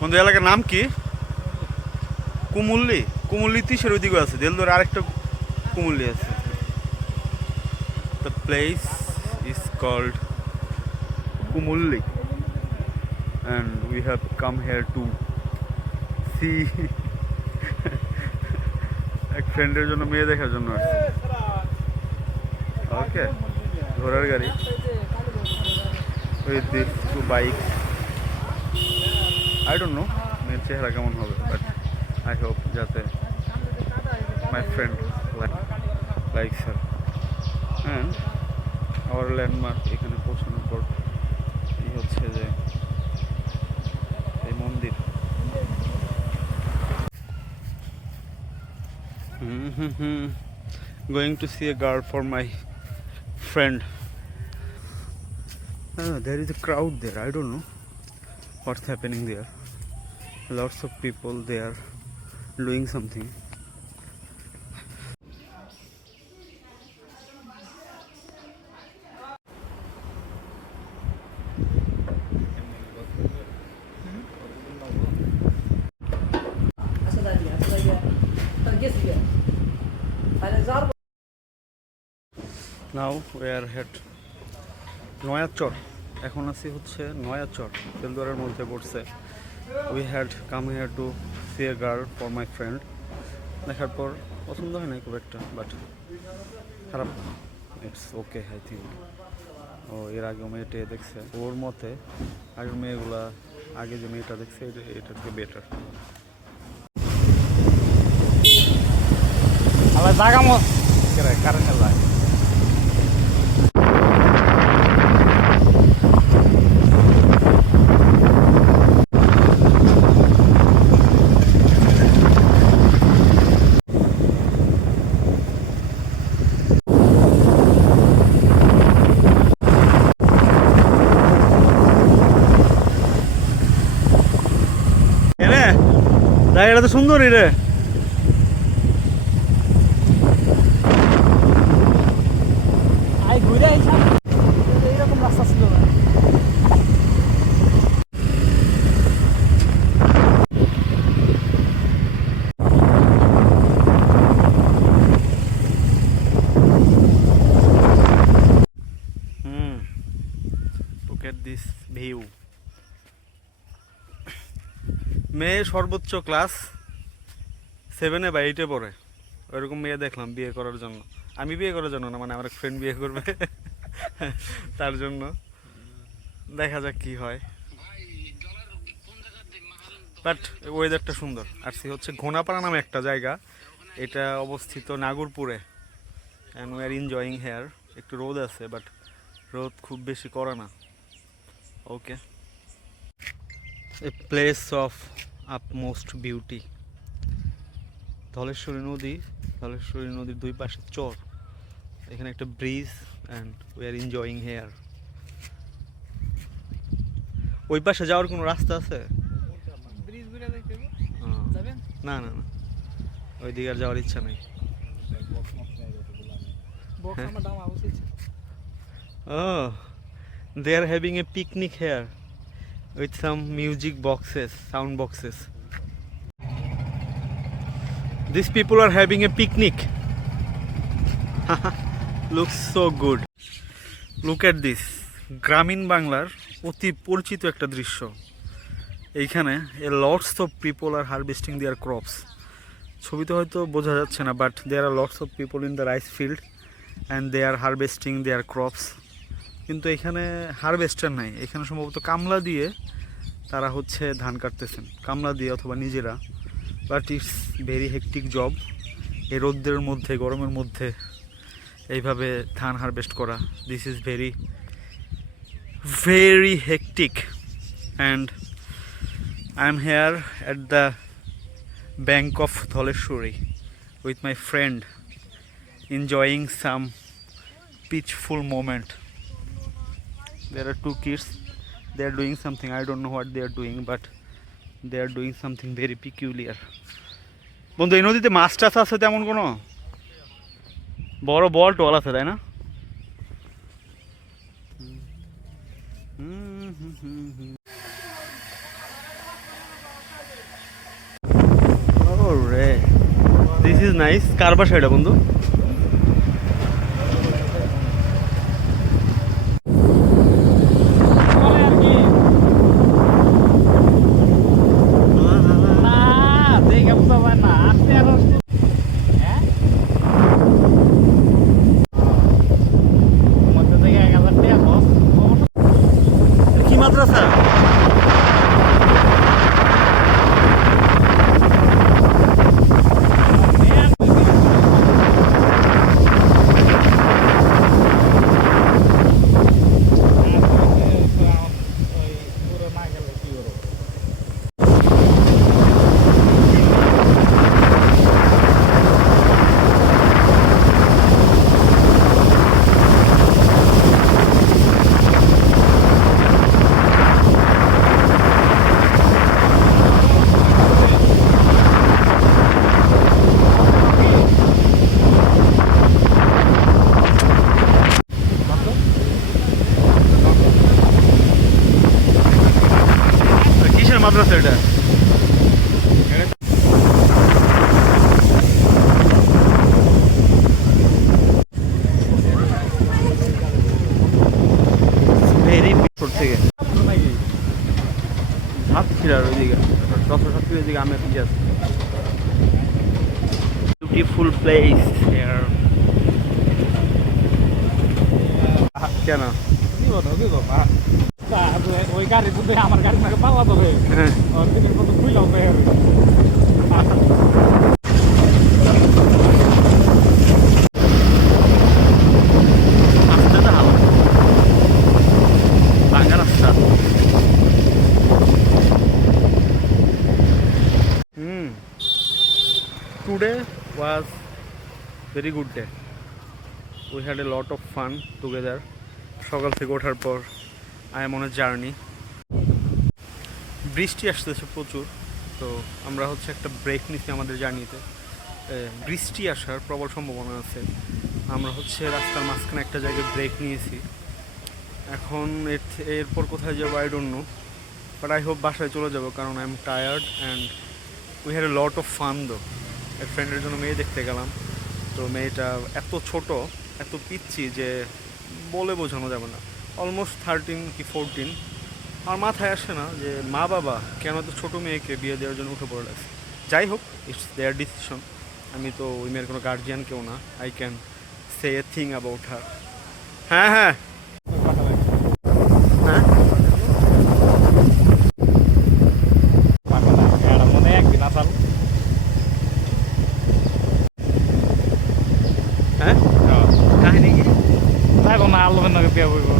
বন্ধু এলাকার নাম কি? কুমুল্লি। কুমুল্লি তিসের ওইদিকে আছে, দেলদুয়ার আরেকটা কুমুল্লি আছে। The place is called Kumulli and we have come here to see এক ফ্রেন্ডের জন্য মেয়ে দেখার জন্য আসছি। ওকে, ঘোড়ার গাড়ি with these two bikes. I don't know মেয়ের চেহারা কেমন হবে, but I hope যাতে my friend likes her. And our landmark এখানে পৌঁছানোর পর এই হচ্ছে যে এই মন্দির। Going to see a girl for my friend. There is a crowd there. I don't know what's happening there. Lots of people, they are doing something. Now we are at Nayachar. এখন আছি হচ্ছে নয়াচর, বেলদুয়ারের মধ্যে পড়ছে। We had come here to see a girl for my friend. দেখার পর পছন্দ হয় না খুব একটা, বাট খারাপ, ইটস ওকে আই থিঙ্ক। ও এর আগে মেয়েটা দেখছে, ওর মতে আগের মেয়েগুলা, আগে যে মেয়েটা দেখছে এটা থেকে বেটার। আলা জায়গা মত কারেন্ট লাগে। জায়গাটা তো সুন্দরই রে। এইরকম রাস্তা ছিল না। Look at this view. মেয়ে সর্বোচ্চ ক্লাস 7 বা 8 পড়ে, ওইরকম মেয়ে দেখলাম বিয়ে করার জন্য। আমি বিয়ে করার জন্য না, মানে আমার ফ্রেন্ড বিয়ে করবে তার জন্য। দেখা যাক কি হয়, বাট ওয়েদারটা সুন্দর। আর সে হচ্ছে ঘোনাপাড়া নামে একটা জায়গা, এটা অবস্থিত নাগরপুরে। And we are enjoying here. একটু রোদ আছে, বাট রোদ খুব বেশি করে না। Okay, a place of upmost beauty. Dhaleshwari নদী, ধলেশ্বরী নদীর দুই পাশে চর, এখানে একটা bridge, and we are enjoying here. ওই পাশে যাওয়ার কোনো রাস্তা আছে? না না না, ওই দিকে আর যাওয়ার ইচ্ছা নেই। Oh, they are having a picnic here with some music boxes, sound boxes. These people are having a picnic. Looks so good. Look at this. গ্রামীণ বাংলার অতি পরিচিত একটা দৃশ্য। এইখানে lots of people are harvesting their crops. ছবিতে হয়তো বোঝা যাচ্ছে না, but there are lots of people in the rice field and they are harvesting their crops. কিন্তু এখানে হারভেস্টার নাই, এখানে সম্ভবত কামলা দিয়ে তারা হচ্ছে ধান কাটতেছেন, কামলা দিয়ে অথবা নিজেরা। But it's very hectic job, এই রোদ্রের মধ্যে, গরমের মধ্যে এইভাবে ধান হারভেস্ট করা। This is very very hectic. And I am here at the bank of Dhaleshwari with my friend, enjoying some peaceful moment. There are two kids, they are doing something, I don't know what they are doing, but they are doing something very peculiar. বন্ধু, এই নদীতে মাছ টাছ আছে তেমন কোনো? বড় বল টল আছে তাই না? Is nice. কার বাসা এটা বন্ধু? কি মাদ্রাসা? কিসের মাদ্রাসা এটা? ভেরি পিছর থেকে সাতক্ষীরার ওইদিকে, সাতক্ষীরার দিকে আমি পিছিয়ে আছি। Beautiful place here. কেন ওই গাড়ি যদি আমার গাড়ি নাকি পাল্লা ধরে দিনের মতো খুইলাও আসতে তো হালো ভাঙা রাস্তা। Today was very good day. We had a lot of fun together. সকাল থেকে ওঠার পর I am on a journey. বৃষ্টি আসতেছে প্রচুর, তো আমরা হচ্ছে একটা ব্রেক নিচ্ছি আমাদের জার্নিতে। বৃষ্টি আসার প্রবল সম্ভাবনা আছে। আমরা হচ্ছে রাস্তার মাঝখানে একটা জায়গায় ব্রেক নিয়েছি। এখন এরপর কোথায় যাবো I don't know, but I hope বাসায় চলে যাবো, কারণ I am tired and we had a lot of fun দো। এক ফ্রেন্ডের জন্য মেয়ে দেখতে গেলাম, তো মেয়েটা এত ছোট, এত পিচ্ছি যে বলে বোঝানো যাবে না। অলমোস্ট 13 কি 14। আমার মাথায় আসে না যে মা বাবা কেন তো ছোটো মেয়েকে বিয়ে দেওয়ার জন্য উঠে পড়ে লাগছে। যাই হোক, ইটস দেয়ার ডিসিশন। আমি তো ওই মেয়ের কোনো গার্জিয়ান কেউ না, I can say a thing about her. হ্যাঁ হ্যাঁ হ্যাঁ মনে একদিন আসাল হ্যাঁ কাহিনী কি? তাই কোনো আলোচনা বিয়া বইব